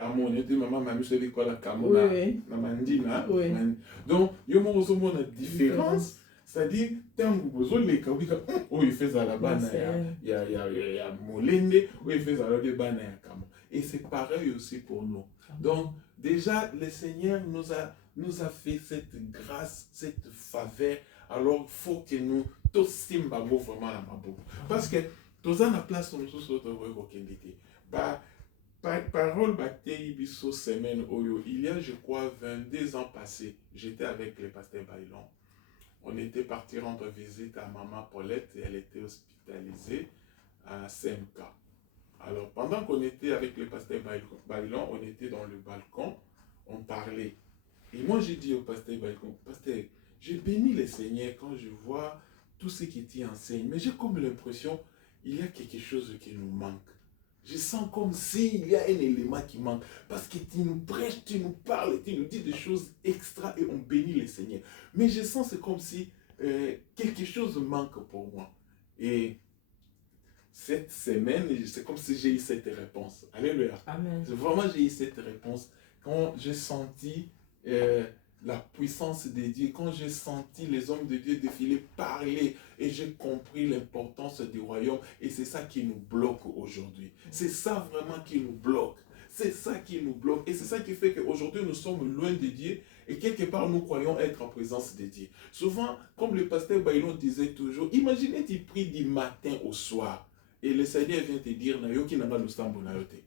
on était maman, mamie, c'est quoi la Oui, oui. Mandina. Oui. Donc, il y a une différence. C'est-à-dire, tant que vous avez les cas, où il fait à la banane, il y a Molende, où il fait à la banane. Et c'est pareil aussi pour nous. Donc, déjà, le Seigneur nous a fait cette grâce, cette faveur. Alors, il faut que nous, tous, Simbabo, vraiment, la mabo. Parce que, tous en la place, nous sommes sur notre qualité. Parole Bactéi Bisso semaine Oyo, il y a, je crois, 22 ans passés, j'étais avec le pasteur Bailon. On était parti rendre visite à maman Paulette et elle était hospitalisée à CMK. Alors, pendant qu'on était avec le pasteur Bailon, on était dans le balcon, on parlait. Et moi, j'ai dit au pasteur Bailon, pasteur, j'ai béni le Seigneur quand je vois tout ce qui t'y enseigne, mais j'ai comme l'impression qu'il y a quelque chose qui nous manque. Je sens comme s'il y a un élément qui manque. Parce que tu nous prêches, tu nous parles, tu nous dis des choses extra et on bénit le Seigneur. Mais je sens c'est comme si quelque chose manque pour moi. Et cette semaine, c'est comme si j'ai eu cette réponse. Alléluia. Amen. Vraiment, j'ai eu cette réponse quand j'ai senti la puissance de Dieu, quand j'ai senti les hommes de Dieu défiler, parler, et j'ai compris l'importance du royaume, et c'est ça qui nous bloque aujourd'hui. C'est ça vraiment qui nous bloque. C'est ça qui nous bloque, et c'est ça qui fait qu'aujourd'hui nous sommes loin de Dieu, et quelque part nous croyons être en présence de Dieu. Souvent, comme le pasteur Bailon disait toujours, imaginez tu pries du matin au soir, et le Seigneur vient te dire, Nayoki n'a pas le sambo nayote.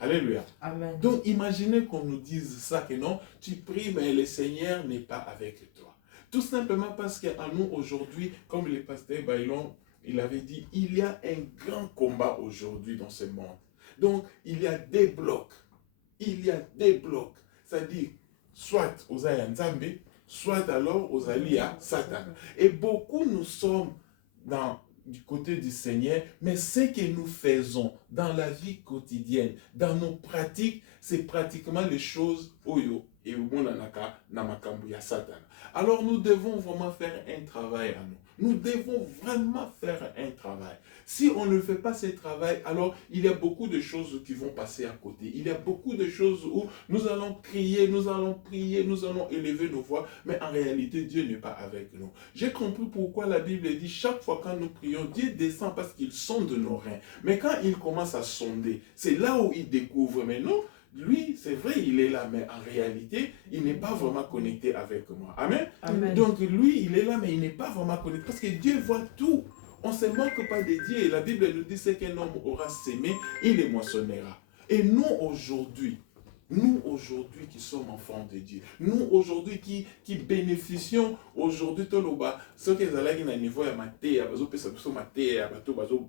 Alléluia. Amen. Donc imaginez qu'on nous dise ça, que non, tu pries, mais le Seigneur n'est pas avec toi. Tout simplement parce qu'à nous aujourd'hui, comme le pasteur Bailon, il avait dit, il y a un grand combat aujourd'hui dans ce monde. Donc il y a des blocs. Il y a des blocs. C'est-à-dire, soit aux Ayanzambe, soit alors aux alliés à Satan. Et beaucoup nous sommes du côté du Seigneur, mais ce que nous faisons dans la vie quotidienne, dans nos pratiques, c'est pratiquement les choses oyo et monanaka namakambu ya Satan. Alors nous devons vraiment faire un travail à nous. Nous devons vraiment faire un travail. Si on ne fait pas ce travail, alors il y a beaucoup de choses qui vont passer à côté. Il y a beaucoup de choses où nous allons crier, nous allons prier, nous allons élever nos voix, mais en réalité, Dieu n'est pas avec nous. J'ai compris pourquoi la Bible dit chaque fois quand nous prions, Dieu descend parce qu'il sonde nos reins. Mais quand il commence à sonder, c'est là où il découvre. Mais non, lui, c'est vrai, il est là, mais en réalité, il n'est pas vraiment connecté avec moi. Amen. Amen. Donc lui, il est là, mais il n'est pas vraiment connecté parce que Dieu voit tout. On ne se manque pas de Dieu. Et la Bible nous dit c'est qu'un homme aura sémé, il les moissonnera. Et nous aujourd'hui qui sommes enfants de Dieu, nous aujourd'hui qui bénéficions aujourd'hui toloba, ce que zalaki na niveau ya mater, bazo pesa biso mater,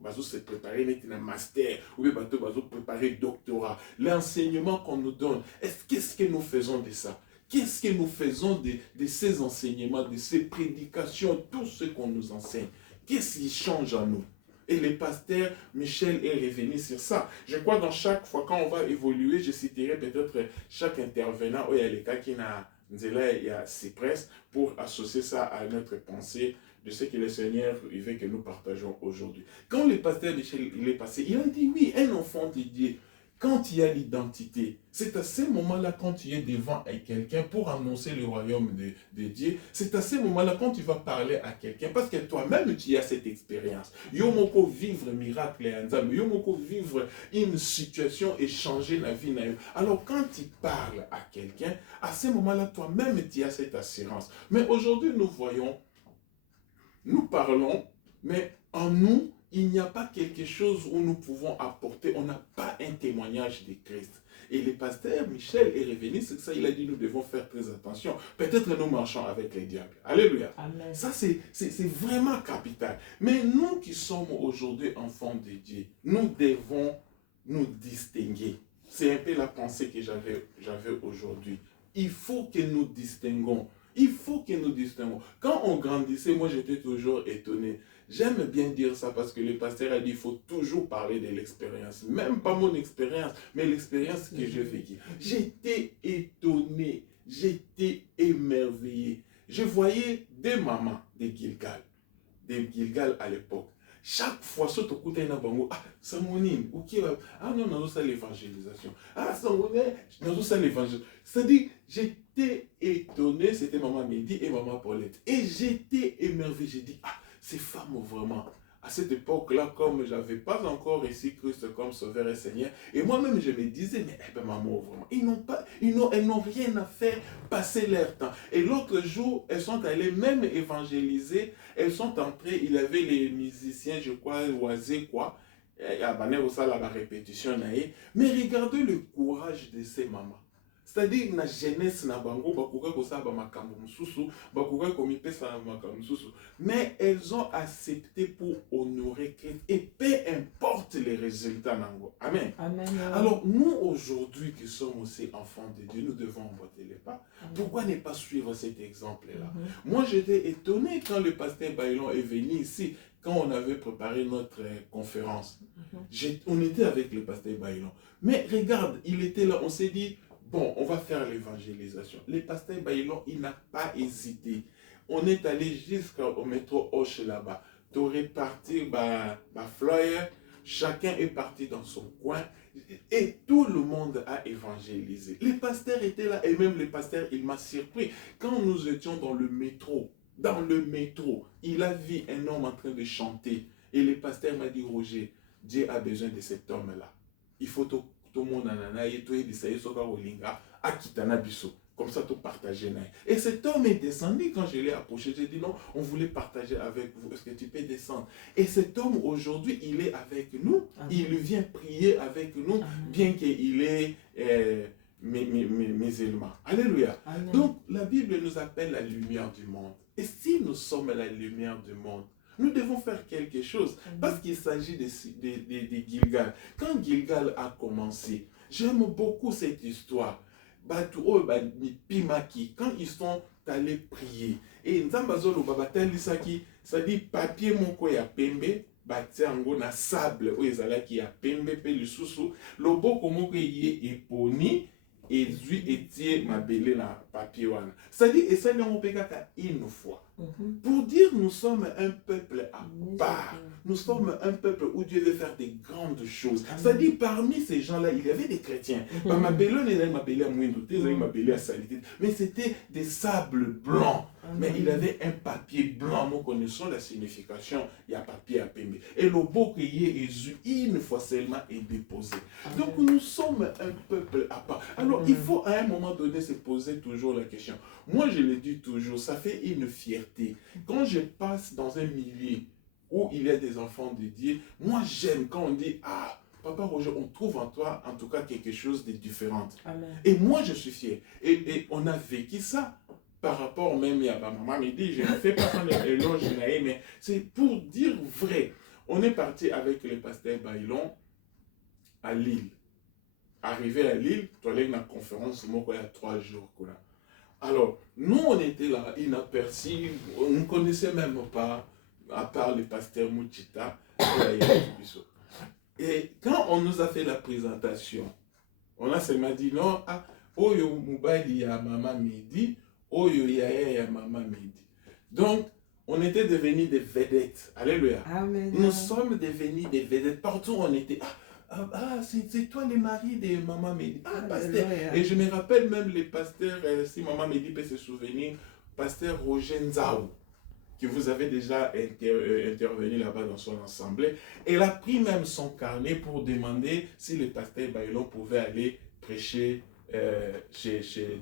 bazo se préparer net na master ou bien bazo préparer doctorat. L'enseignement qu'on nous donne, qu'est-ce que nous faisons de ça? Qu'est-ce que nous faisons de ces enseignements, de ces prédications, tout ce qu'on nous enseigne? Qu'est-ce qui change en nous? Et le pasteur Michel est revenu sur ça. Je crois que dans chaque fois quand on va évoluer, je citerai peut-être chaque intervenant, où il y a les cas qui n'a Nzela et Cypress, pour associer ça à notre pensée de ce que le Seigneur veut que nous partageons aujourd'hui. Quand le pasteur Michel il est passé, il a dit oui, un enfant de Dieu, quand il y a l'identité, c'est à ce moment-là quand tu es devant quelqu'un pour annoncer le royaume de Dieu, c'est à ce moment-là quand tu vas parler à quelqu'un, parce que toi-même tu as cette expérience. Yomoko vivre miracle et ensemble, yomoko vivre une situation et changer la vie. Alors quand tu parles à quelqu'un, à ce moment-là toi-même tu as cette assurance. Mais aujourd'hui nous voyons, nous parlons, mais en nous, il n'y a pas quelque chose où nous pouvons apporter, on n'a pas un témoignage de Christ. Et le pasteur Michel est revenu, c'est ça, il a dit nous devons faire très attention. Peut-être nous marchons avec les diables. Alléluia. Amen. Ça, c'est vraiment capital. Mais nous qui sommes aujourd'hui enfants de Dieu, nous devons nous distinguer. C'est un peu la pensée que j'avais aujourd'hui. Il faut que nous distinguons. Il faut que nous distinguons. Quand on grandissait, moi j'étais toujours étonné. J'aime bien dire ça parce que le pasteur a dit qu'il faut toujours parler de l'expérience. Même pas mon expérience, mais l'expérience que j'ai vécue. J'étais étonné, j'étais émerveillé. Je voyais des mamans de Gilgal à l'époque. chaque fois, ce que tu as bango, ah, Samonine, ok, ah non, non, c'est l'évangélisation. Ah, Samonine, non, c'est l'évangélisation. C'est-à-dire, j'étais étonné, c'était maman Mehdi et maman Paulette. Et j'étais émerveillé, j'ai dit, ah, ces femmes vraiment. À cette époque-là, comme je n'avais pas encore reçu Christ comme Sauveur et Seigneur, et moi-même je me disais, mais eh ben, maman, vraiment, elles n'ont rien à faire, passer leur temps. Et l'autre jour, elles sont allées même évangéliser, elles sont entrées, il y avait les musiciens, je crois, oisés, quoi, il y a ça la répétition, mais regardez le courage de ces mamans. C'est-à-dire la jeunesse na bango bakuka kosa ba makambo mususu bakuka komipesa na makambo mususu, mais elles ont accepté pour honorer Christ et peu importe les résultats nango. Amen. Amen. Alors nous aujourd'hui qui sommes aussi enfants de Dieu, nous devons emboîter les pas. Amen. Pourquoi ne pas suivre cet exemple-là? Moi j'étais étonné quand le pasteur Bailon est venu ici, quand on avait préparé notre conférence. On était avec le pasteur Bailon. Mais regarde, il était là, on s'est dit, bon, on va faire l'évangélisation. Le pasteur Bailon, il n'a pas hésité. On est allé jusqu'au métro Hoche là-bas. Tu aurais parti, flyer, chacun est parti dans son coin et tout le monde a évangélisé. Les pasteurs étaient là et même le pasteur, il m'a surpris. Quand nous étions dans le métro, il a vu un homme en train de chanter et le pasteur m'a dit, Roger, Dieu a besoin de cet homme-là. Il faut tout le monde comme ça tout partager. Et cet homme est descendu quand je l'ai approché. J'ai dit non, on voulait partager avec vous. Est-ce que tu peux descendre? Et cet homme aujourd'hui, il est avec nous. Amen. Il vient prier avec nous, amen, bien qu'il est musulman. Alléluia. Amen. Donc la Bible nous appelle la lumière du monde. Et si nous sommes la lumière du monde, nous devons faire quelque chose, parce qu'il s'agit de Gilgal. Quand Gilgal a commencé, j'aime beaucoup cette histoire. Quand ils sont allés prier, et Nzambazolo Babatel Lisaki, ça dit papier moko ya pembe, batiango na sable, ou ezalaki ya pembe pe lisusu, loboko moko ye eponi, et lui etie mabele na papier wana. Ça dit, et ça l'on peut une fois. Pour dire nous sommes un peuple à part. Nous sommes un peuple où Dieu veut faire des grandes choses. Ça dit, parmi ces gens-là, il y avait des chrétiens. Mais c'était des sables blancs. Mais il avait un papier blanc. Nous connaissons la signification. Il y a papier à pembe. Et le beau crier Jésus, une fois seulement, est déposé. Donc nous sommes un peuple à part. Alors il faut à un moment donné se poser toujours la question. Moi je le dis toujours, ça fait une fierté. Quand je passe dans un milieu où il y a des enfants de Dieu, moi j'aime quand on dit, ah, Papa Roger, on trouve en toi en tout cas quelque chose de différent. Amen. Et moi je suis fier. Et on a vécu ça. Par rapport même à ma maman me dit, je ne fais pas un éloge, mais c'est pour dire vrai. On est parti avec le pasteur Bailon à Lille. Arrivé à Lille, tu allais à une conférence, il y a 3 jours. Alors, nous on était là, inaperçus, on ne connaissait même pas, à part le pasteur Mouchita. Et quand on nous a fait la présentation, on a seulement dit non, ah, Oyo Moubali ya Maman Mehdi, Oyo Yaya ya Maman Mehdi. Donc, on était devenus des vedettes. Alléluia. Amen. Nous sommes devenus des vedettes. Partout on était. C'est toi le mari de Maman Mehdi. Ah, pasteur. Et je me rappelle même les pasteurs, si Maman Mehdi peut se souvenir, pasteur Roger Nzaou, que vous avez déjà intervenu là-bas dans son assemblée. Elle a pris même son carnet pour demander si le pasteur Bailon pouvait aller prêcher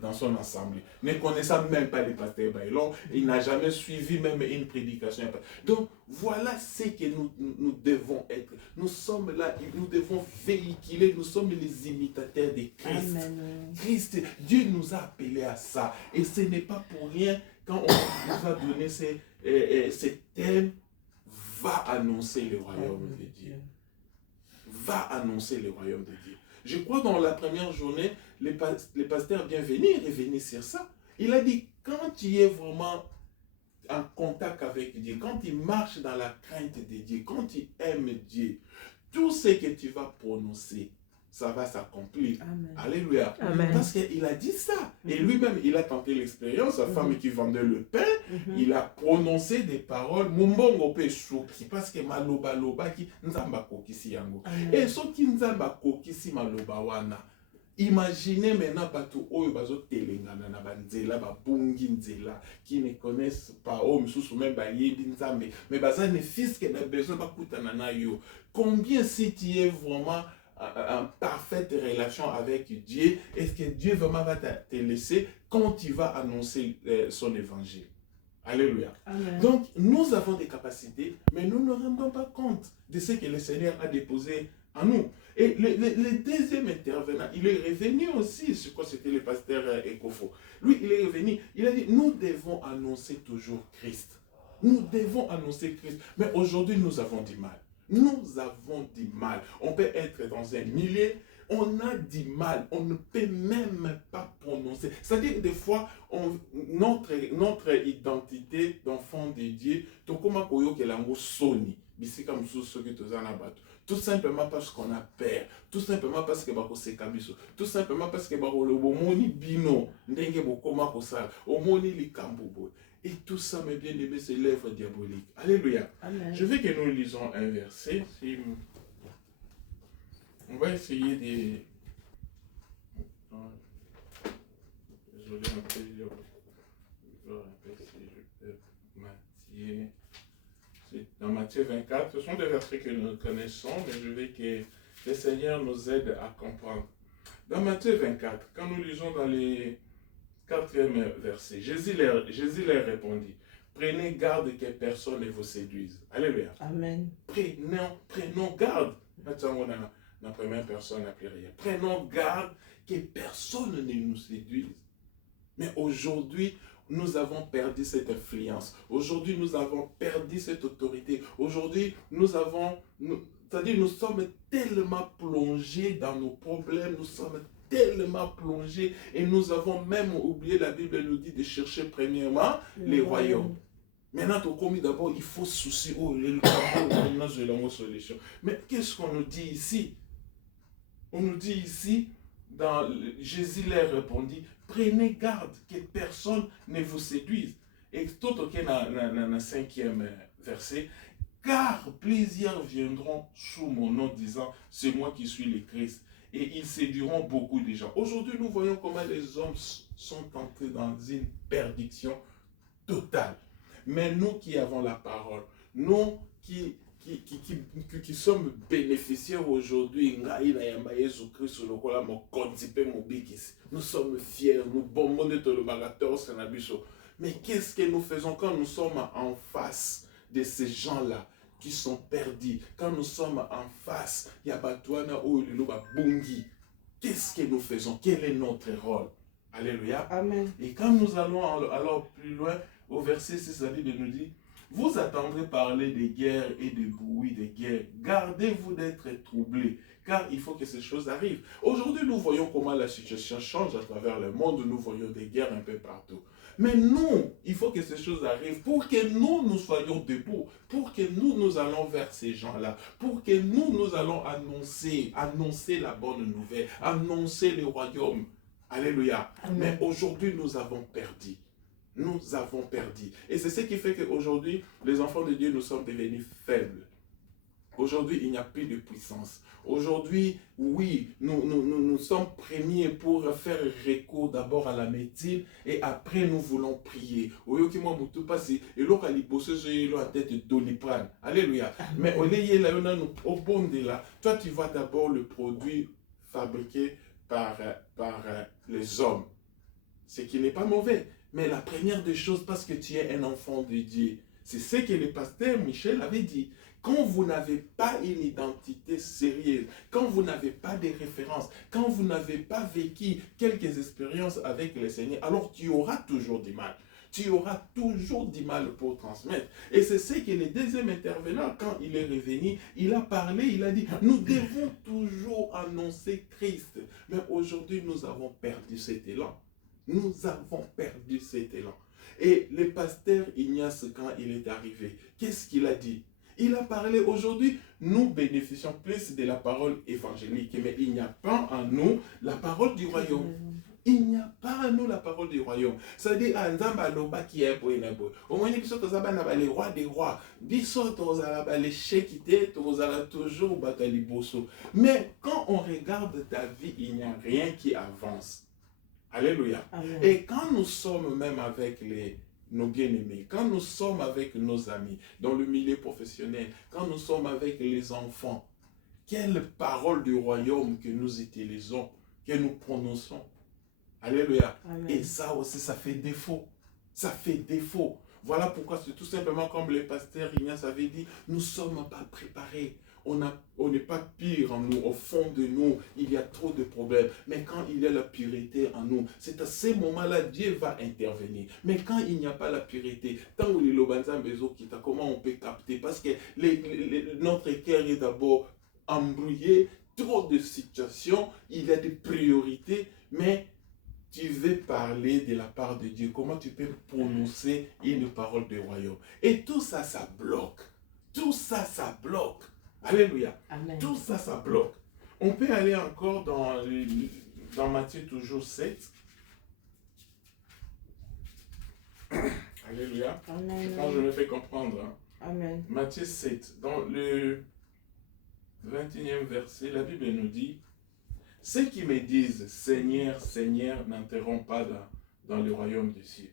dans son assemblée. Ne connaissant même pas le pasteur Bailon, il n'a jamais suivi même une prédication. Donc voilà ce que nous devons être. Nous sommes là, nous devons véhiculer, nous sommes les imitateurs de Christ. Amen. Christ, Dieu nous a appelés à ça. Et ce n'est pas pour rien quand on nous a donné ce thème, va annoncer le royaume de Dieu. Va annoncer le royaume de Dieu. Je crois dans la première journée, le pasteur Bienvenu est revenu sur ça. Il a dit, quand tu es vraiment en contact avec Dieu, quand tu marches dans la crainte de Dieu, quand tu aimes Dieu, tout ce que tu vas prononcer, ça va s'accomplir. Amen. Alléluia. Amen. Parce qu'il a dit ça. Et lui-même, il a tenté l'expérience. Sa femme qui vendait le pain, il a prononcé des paroles. Mumbongo pe shuki. Parce que maloba loba ki nzamba kokisi yango. Et ce qui nzamba kokisi maloba wana. Imaginez maintenant bato oyo bazo telengana na banzela babungi nzela qui ne connaissent pas oh misusu même ba yebi nzambe mais baza ne fils que na besoin bakutana na yo. Combien si tu es vraiment en parfaite relation avec Dieu, est-ce que Dieu vraiment va te laisser quand tu vas annoncer son évangile? Alléluia. Amen. Donc, nous avons des capacités, mais nous ne rendons pas compte de ce que le Seigneur a déposé en nous. Et le deuxième intervenant, il est revenu aussi, je crois que c'était le pasteur Ekofo. Lui, il est revenu, il a dit, nous devons annoncer toujours Christ. Nous devons annoncer Christ. Mais aujourd'hui, nous avons du mal. Nous avons du mal. On peut être dans un milieu, on a du mal, on ne peut même pas prononcer. C'est-à-dire des fois, notre identité d'enfant de Dieu, tout simplement parce qu'on a peur, tout simplement parce que tout simplement parce que et tout ça, mes bien-aimés, c'est l'œuvre diabolique. Alléluia. Amen. Je veux que nous lisons un verset. On va essayer de... Désolé, un peu, je vais voir un peu si je peux... Matthieu... C'est dans Matthieu 24. Ce sont des versets que nous connaissons, mais je veux que le Seigneur nous aide à comprendre. Dans Matthieu 24, quand nous lisons dans les 4e verset, Jésus leur répondit, prenez garde que personne ne vous séduise. Alléluia. Amen. Prenons garde. La première personne n'a plus rien. Prenons garde que personne ne nous séduise. Mais aujourd'hui, nous avons perdu cette influence. Aujourd'hui, nous avons perdu cette autorité. Aujourd'hui, c'est-à-dire nous sommes tellement plongés dans nos problèmes, nous sommes tellement plongés et nous avons même oublié, la Bible nous dit de chercher premièrement les royaumes. Maintenant, d'abord, il faut soucier solution. Mais qu'est-ce qu'on nous dit ici? On nous dit ici, Jésus leur répondit, prenez garde que personne ne vous séduise. Et tout au dans le 5e verset, car plusieurs viendront sous mon nom disant, c'est moi qui suis le Christ. Et ils séduiront beaucoup de gens. Aujourd'hui, nous voyons comment les hommes sont entrés dans une perdition totale. Mais nous qui avons la parole, nous qui sommes bénéficiaires aujourd'hui, nous sommes fiers, nous bombons de tout le bagateur. Mais qu'est-ce que nous faisons quand nous sommes en face de ces gens-là qui sont perdus, quand nous sommes en face, qu'est-ce que nous faisons? Quel est notre rôle? Alléluia. Amen. Et quand nous allons alors plus loin, au verset 6, la Bible nous dit, vous attendrez parler des guerres et des bruits des guerres. Gardez-vous d'être troublés, car il faut que ces choses arrivent. Aujourd'hui, nous voyons comment la situation change à travers le monde. Nous voyons des guerres un peu partout. Mais nous, il faut que ces choses arrivent pour que nous soyons debout, pour que nous allons vers ces gens-là, pour que nous allons annoncer la bonne nouvelle, annoncer le royaume. Alléluia. Amen. Mais aujourd'hui, nous avons perdu. Nous avons perdu. Et c'est ce qui fait qu'aujourd'hui, les enfants de Dieu, nous sommes devenus faibles. Aujourd'hui, il n'y a plus de puissance. Aujourd'hui, oui, nous sommes premiers pour faire recours d'abord à la médecine et après nous voulons prier. Alléluia. Mais au bon de là, toi tu vois d'abord le produit fabriqué par les hommes. Ce qui n'est pas mauvais. Mais la première des choses, parce que tu es un enfant de Dieu, c'est ce que le pasteur Michel avait dit. Quand vous n'avez pas une identité sérieuse, quand vous n'avez pas de références, quand vous n'avez pas vécu quelques expériences avec le Seigneur, alors tu auras toujours du mal. Tu auras toujours du mal pour transmettre. Et c'est ce que le deuxième intervenant, quand il est revenu, il a parlé, il a dit, nous devons toujours annoncer Christ. Mais aujourd'hui, nous avons perdu cet élan. Nous avons perdu cet élan. Et le pasteur Ignace, quand il est arrivé, qu'est-ce qu'il a dit? Il a parlé aujourd'hui, nous bénéficions plus de la parole évangélique, mais il n'y a pas en nous la parole du royaume. Il n'y a pas en nous la parole du royaume. C'est-à-dire, qui est pour au moins, les rois des rois. Les chèques, toujours mais quand on regarde ta vie, il n'y a rien qui avance. Alléluia. Amen. Et quand nous sommes même avec nos bien-aimés, quand nous sommes avec nos amis, dans le milieu professionnel, quand nous sommes avec les enfants, quelle parole du royaume que nous utilisons, que nous prononçons. Alléluia. Amen. Et ça aussi, ça fait défaut. Ça fait défaut. Voilà pourquoi c'est tout simplement comme le pasteur Ignace avait dit, nous ne sommes pas préparés. On n'est pas pire en nous, au fond de nous, il y a trop de problèmes. Mais quand il y a la pureté en nous, c'est à ce moment-là Dieu va intervenir. Mais quand il n'y a pas la pureté, tant où les lobanzan bezo kita, comment on peut capter? Parce que notre cœur est d'abord embrouillé, trop de situations, il y a des priorités, mais tu veux parler de la part de Dieu, comment tu peux prononcer une parole de royaume? Et tout ça, ça bloque. Tout ça, ça bloque. Alléluia. Amen. Tout ça, ça bloque. On peut aller encore dans Matthieu toujours 7. Alléluia. Amen. Quand je me fais comprendre. Hein. Amen. Matthieu 7, dans le 21e verset, la Bible nous dit, ceux qui me disent Seigneur, Seigneur n'entreront pas dans le royaume des cieux.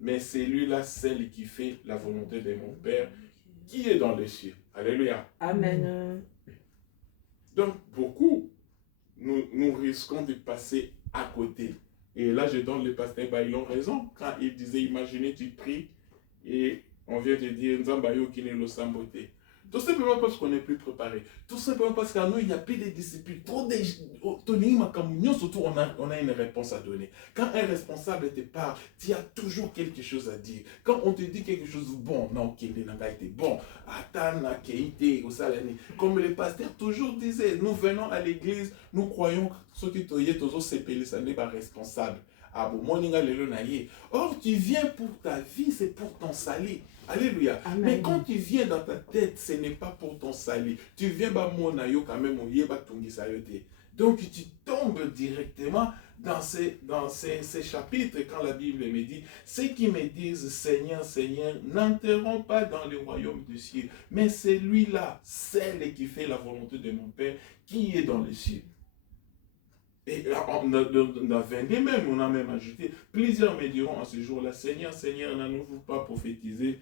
Mais c'est lui-là, celle qui fait la volonté de mon Père qui est dans les cieux. Alléluia. Amen. Donc, beaucoup, nous risquons de passer à côté. Et là, je donne le pasteur Baillon raison. Quand il disait, imaginez, tu pries et on vient te dire, Nzambayo qui n'est le samboté. Tout simplement parce qu'on n'est plus préparé. Tout simplement parce qu'à nous, il n'y a plus de discipline. Surtout, on a une réponse à donner. Quand un responsable te parle, tu as toujours quelque chose à dire. Quand on te dit quelque chose de bon, non, qui n'a été bon, comme le pasteur toujours disait, nous venons à l'église, nous croyons que ceux qui sont responsables. Or, tu viens pour ta vie, c'est pour ton salut. Alléluia. Amen. Mais quand tu viens dans ta tête, ce n'est pas pour ton salut. Tu viens quand même donc tu tombes directement dans ces chapitres quand la Bible me dit, ceux qui me disent Seigneur, Seigneur, n'entreront pas dans le royaume des cieux, mais c'est lui-là, celle qui fait la volonté de mon Père, qui est dans les cieux. Et on a vendé même, on a même ajouté, plusieurs me diront à ce jour-là, Seigneur, Seigneur, n'avons-nous pas prophétisé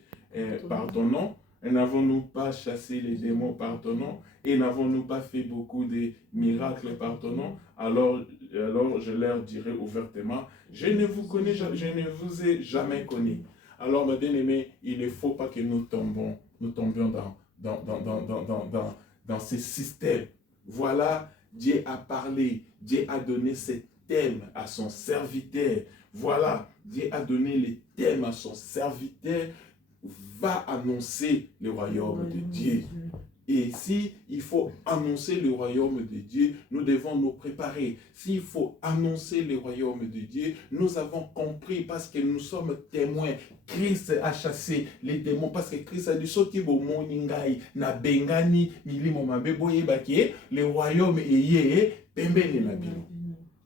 par ton nom? Et n'avons-nous pas chassé les démons par ton nom? Et n'avons-nous pas fait beaucoup de miracles par ton nom? Alors je leur dirai ouvertement, je ne vous connais, je ne vous ai jamais connu. Alors, mes bien-aimés, il ne faut pas que nous tombions dans ces systèmes. Voilà, Dieu a parlé, Dieu a donné ses thèmes à son serviteur. Voilà, Dieu a donné les thèmes à son serviteur. Va annoncer le royaume de Dieu. Et si il faut annoncer le royaume de Dieu, nous devons nous préparer. S'il faut annoncer le royaume de Dieu, nous avons compris parce que nous sommes témoins. Christ a chassé les démons parce que Christ a dit soki bo moningai na bengani milimo mabeboye baki le royaume est pembeni na bino.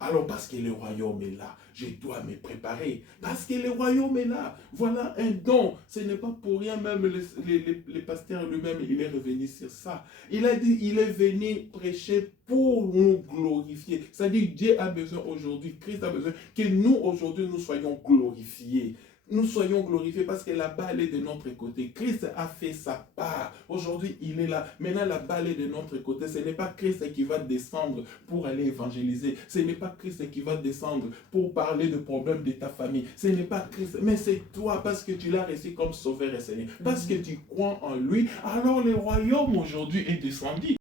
Alors parce que le royaume est là, je dois me préparer. Parce que le royaume est là. Voilà un don. Ce n'est pas pour rien même le pasteur lui-même, il est revenu sur ça. Il a dit, il est venu prêcher pour nous glorifier. C'est-à-dire Dieu a besoin aujourd'hui, Christ a besoin que nous aujourd'hui nous soyons glorifiés. Nous soyons glorifiés parce que la balle est de notre côté. Christ a fait sa part. Aujourd'hui, il est là. Maintenant, la balle est de notre côté. Ce n'est pas Christ qui va descendre pour aller évangéliser. Ce n'est pas Christ qui va descendre pour parler de problèmes de ta famille. Ce n'est pas Christ, mais c'est toi parce que tu l'as reçu comme sauveur et Seigneur. Parce que tu crois en lui. Alors, le royaume aujourd'hui est descendu.